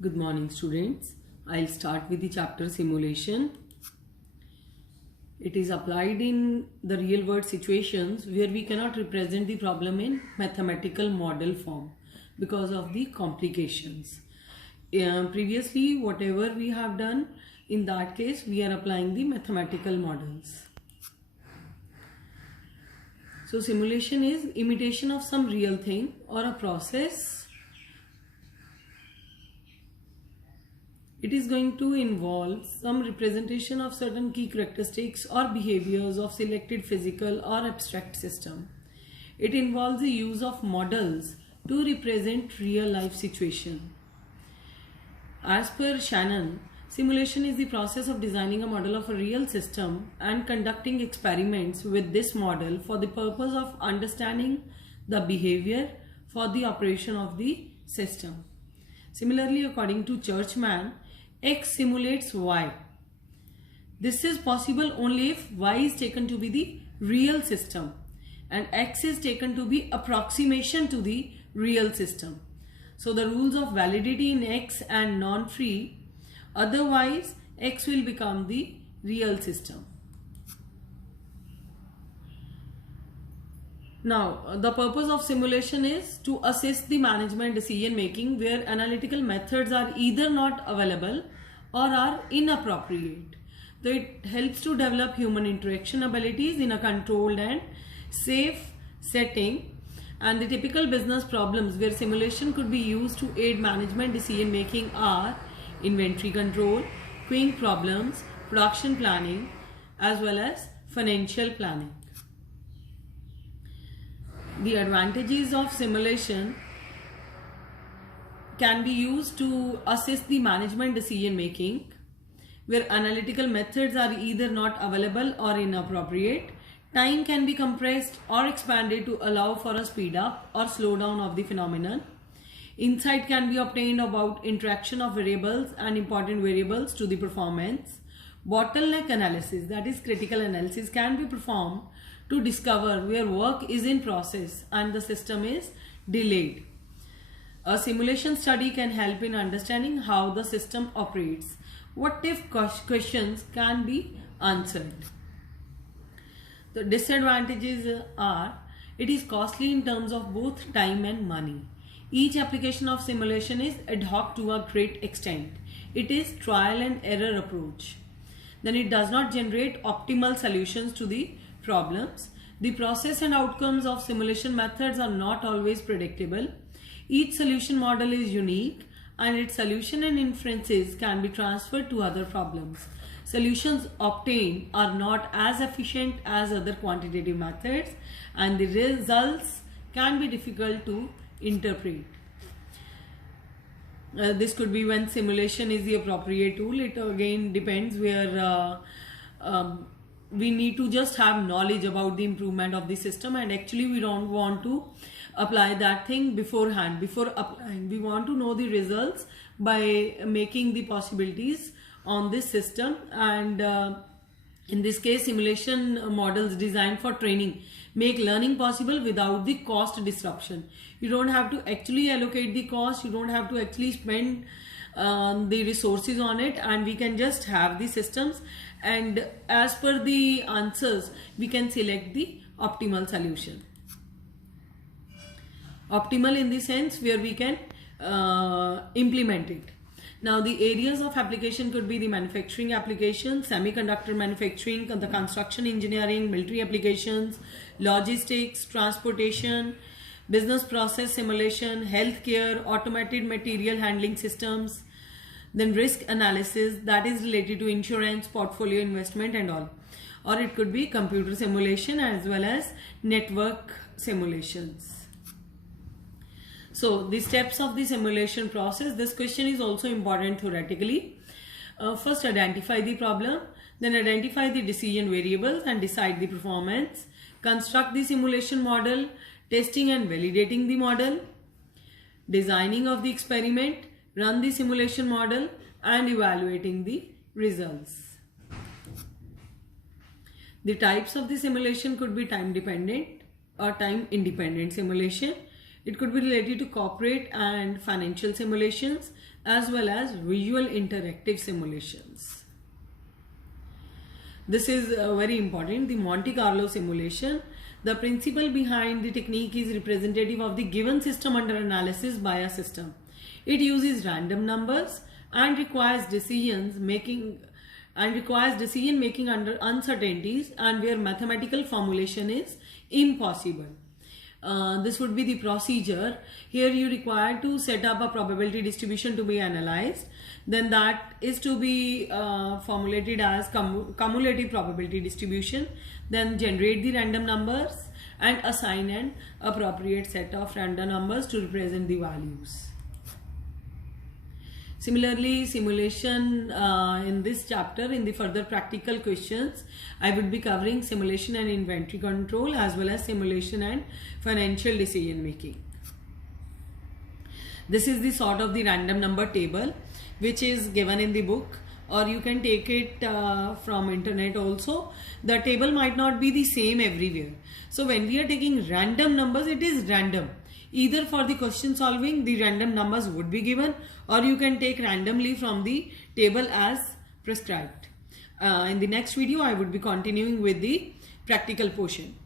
Good morning, students. I'll start with the chapter simulation. It is applied in the real world situations where we cannot represent the problem in mathematical model form because of the complications. Previously, whatever we have done, in that case, we are applying the mathematical models. So simulation is imitation of some real thing or a process. It is going to involve some representation of certain key characteristics or behaviors of selected physical or abstract system. It involves the use of models to represent real life situation. As per Shannon, simulation is the process of designing a model of a real system and conducting experiments with this model for the purpose of understanding the behavior for the operation of the system. Similarly, according to Churchman, X simulates Y. This is possible only if Y is taken to be the real system and X is taken to be approximation to the real system. So the rules of validity in X and non-free, otherwise X will become the real system. Now, the purpose of simulation is to assist the management decision making where analytical methods are either not available or are inappropriate. So it helps to develop human interaction abilities in a controlled and safe setting, and the typical business problems where simulation could be used to aid management decision making are inventory control, queuing problems, production planning, as well as financial planning. The advantages of simulation can be used to assist the management decision making where analytical methods are either not available or inappropriate. Time can be compressed or expanded to allow for a speed up or slow down of the phenomenon. Insight can be obtained about interaction of variables and important variables to the performance. Bottleneck analysis, that is critical analysis, can be performed to discover where work is in process and the system is delayed. A simulation study can help in understanding how the system operates. What if questions can be answered? The disadvantages are it is costly in terms of both time and money. Each application of simulation is ad hoc to a great extent. It is trial and error approach. Then it does not generate optimal solutions to the problems. The process and outcomes of simulation methods are not always predictable. Each solution model is unique and its solution and inferences can be transferred to other problems. Solutions obtained are not as efficient as other quantitative methods and the results can be difficult to interpret. This could be when simulation is the appropriate tool. It again depends where we need to just have knowledge about the improvement of the system, and actually we don't want to apply that thing beforehand. Before applying, we want to know the results by making the possibilities on this system, and in this case simulation models designed for training make learning possible without the cost disruption. You don't have to actually allocate the cost, you don't have to actually spend the resources on it, and we can just have the systems, and as per the answers we can select the optimal solution. Optimal in the sense where we can implement it. Now the areas of application could be the manufacturing applications, semiconductor manufacturing, the construction engineering, military applications, logistics, transportation, business process simulation, healthcare, automated material handling systems, then risk analysis, that is related to insurance, portfolio investment and all. Or it could be computer simulation as well as network simulations. So the steps of the simulation process, this question is also important theoretically. First identify the problem, then identify the decision variables and decide the performance. Construct the simulation model, testing and validating the model, designing of the experiment, run the simulation model and evaluating the results. The types of the simulation could be time dependent or time independent simulation. It could be related to corporate and financial simulations as well as visual interactive simulations. This is very important. The Monte Carlo simulation. The principle behind the technique is representative of the given system under analysis by a system. It uses random numbers and requires decision making under uncertainties and where mathematical formulation is impossible. This would be the procedure. Here you require to set up a probability distribution to be analyzed. Then that is to be formulated as cumulative probability distribution. Then generate the random numbers and assign an appropriate set of random numbers to represent the values. Similarly, simulation in this chapter, in the further practical questions, I would be covering simulation and inventory control as well as simulation and financial decision making. This is the sort of the random number table which is given in the book, or you can take it from internet also. The table might not be the same everywhere. So when we are taking random numbers, it is random. Either for the question solving, the random numbers would be given, or you can take randomly from the table as prescribed. In the next video, I would be continuing with the practical portion.